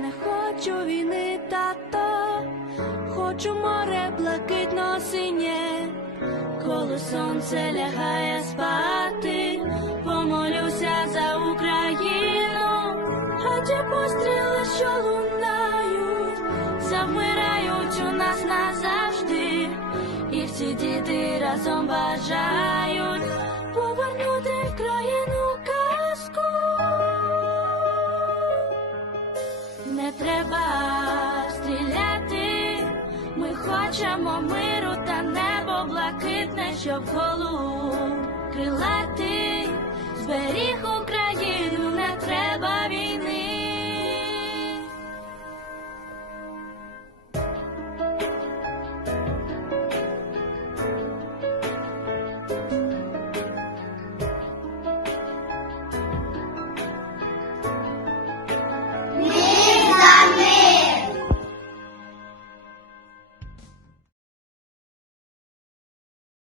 Не хочу війни, тато, хочу море блакитно синє, коли сонце лягає спати, помолюся за Україну, а ті постріли, що лунають, завмирають у нас назавжди, і всі діти разом бажають Не треба стріляти, ми хочемо миру та небо блакитне, щоб голуб крилатий зберіг